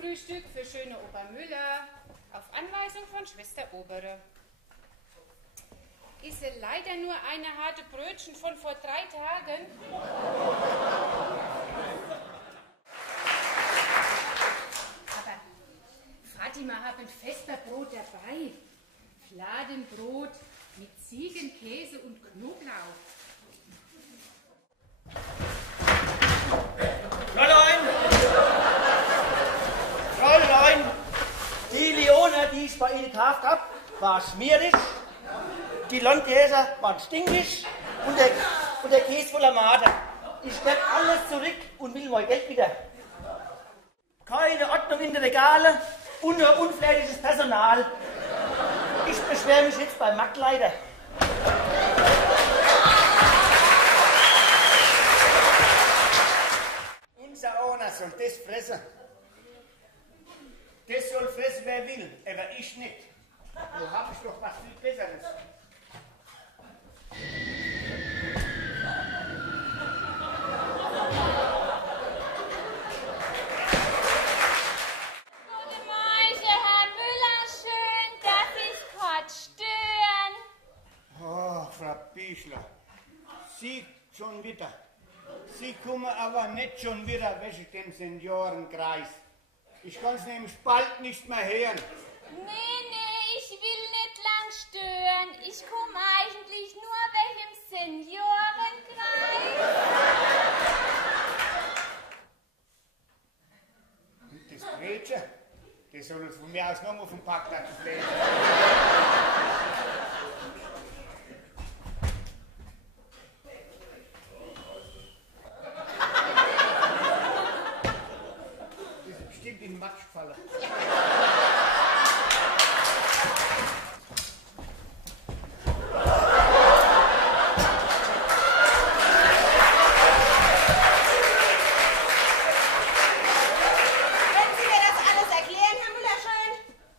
Frühstück für schöne Opa Müller auf Anweisung von Schwester Obere. Ist leider nur eine harte Brötchen von vor 3 Tagen. Aber Fatima hat ein Vesperbrot dabei. Fladenbrot mit Ziegenkäse und Knoblauch. Fräulein, die Lione, die ich bei Ihnen gekauft habe, war schmierig, die Landkäse waren stinkig und der Käse voller Maden. Ich gebe alles zurück und will mein Geld wieder. Keine Ordnung in den Regalen und nur unflätiges Personal. Ich beschwere mich jetzt beim Marktleiter. Unser Owner soll das fressen. Das soll fressen, wer will, aber ich nicht. Da habe ich doch was viel Besseres. Gute Morgen, Herr Müller, schön, dass ich kurz stören. Oh, Frau Bischler, Sie schon wieder. Sie kommen aber nicht schon wieder weg den Seniorenkreis. Ich kann es nämlich bald nicht mehr hören. Nee, ich will nicht lang stören. Ich komme eigentlich nur wegen dem Seniorenkreis. Und das Mädchen, das soll uns von mir aus noch mal vom Parkplatz legen. In den Matsch gefallen.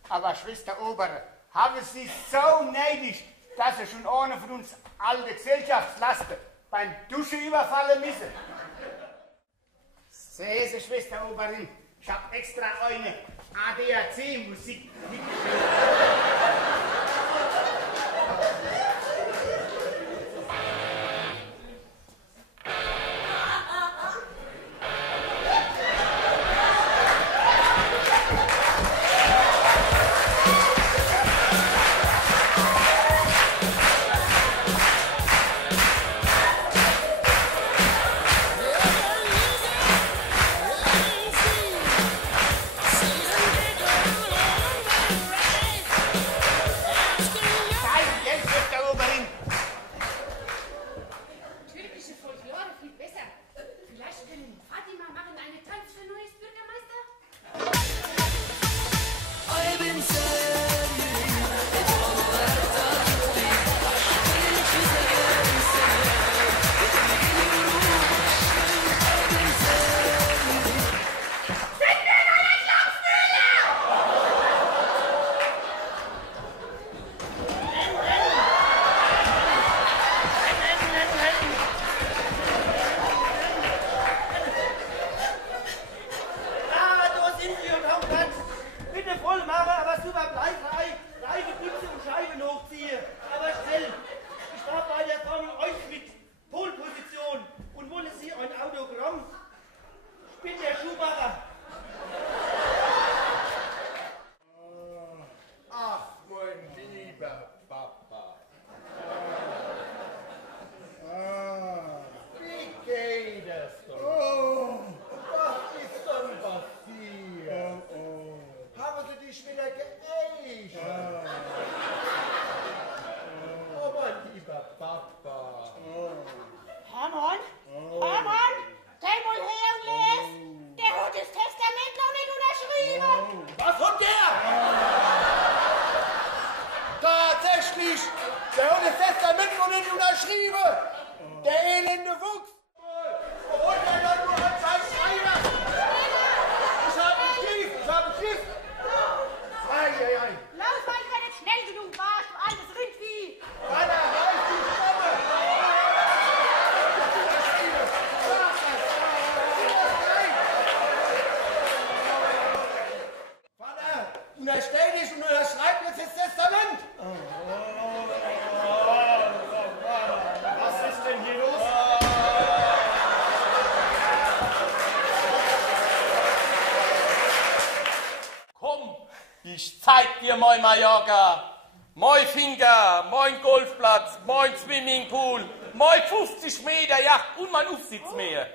Aber Schwester Obere, haben Sie so neidisch, dass Sie schon ohne von uns alte Gesellschaftslasten beim Duschen überfallen müssen? Sehen Sie, Schwester Oberin, ich habe extra eine ADAC-Musik mitgeschrieben. hier mein Mallorca. Mein Finger, mein Golfplatz, mein Swimmingpool, mein 50 Meter Yacht und mein Aufsitzmeer.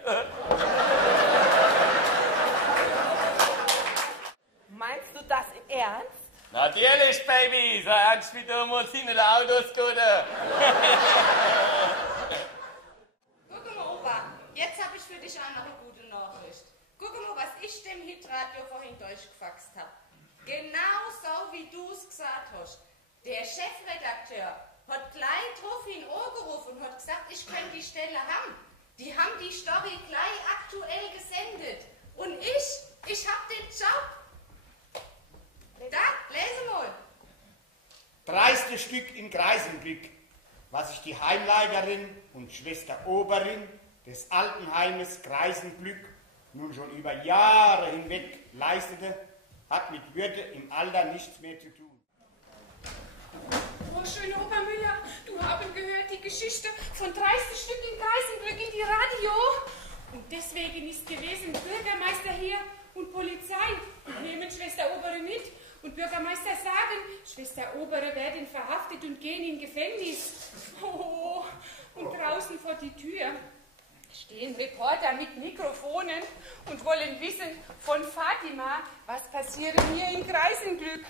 Meinst du das im Ernst? Natürlich, Baby. So ernst wie du musst in den Autos gehen. Guck mal, Opa, jetzt habe ich für dich auch noch eine gute Nachricht. Guck mal, was ich dem Hitradio vorhin durchgefaxt habe. Genau so, wie du es gesagt hast. Der Chefredakteur hat gleich drauf ihn angerufen und hat gesagt, ich könnte die Stelle haben. Die haben die Story gleich aktuell gesendet. Und ich hab den Job. Da, lese mal. 30. Stück in Kreisenglück, was sich die Heimleiterin und Schwester Oberin des Altenheimes Kreisenglück nun schon über Jahre hinweg leistete, hat mit Würde im Alter nichts mehr zu tun. Oh, schöne Obermüller, du haben gehört die Geschichte von 30 Stück in Kreisenglück in die Radio. Und deswegen ist gewesen Bürgermeister hier und Polizei und nehmen Schwester Obere mit. Und Bürgermeister sagen, Schwester Obere werden verhaftet und gehen in Gefängnis. Oh, und draußen vor die Tür stehen Reporter mit Mikrofonen und wollen wissen von Fatima, was passiert hier in Kreisenglück.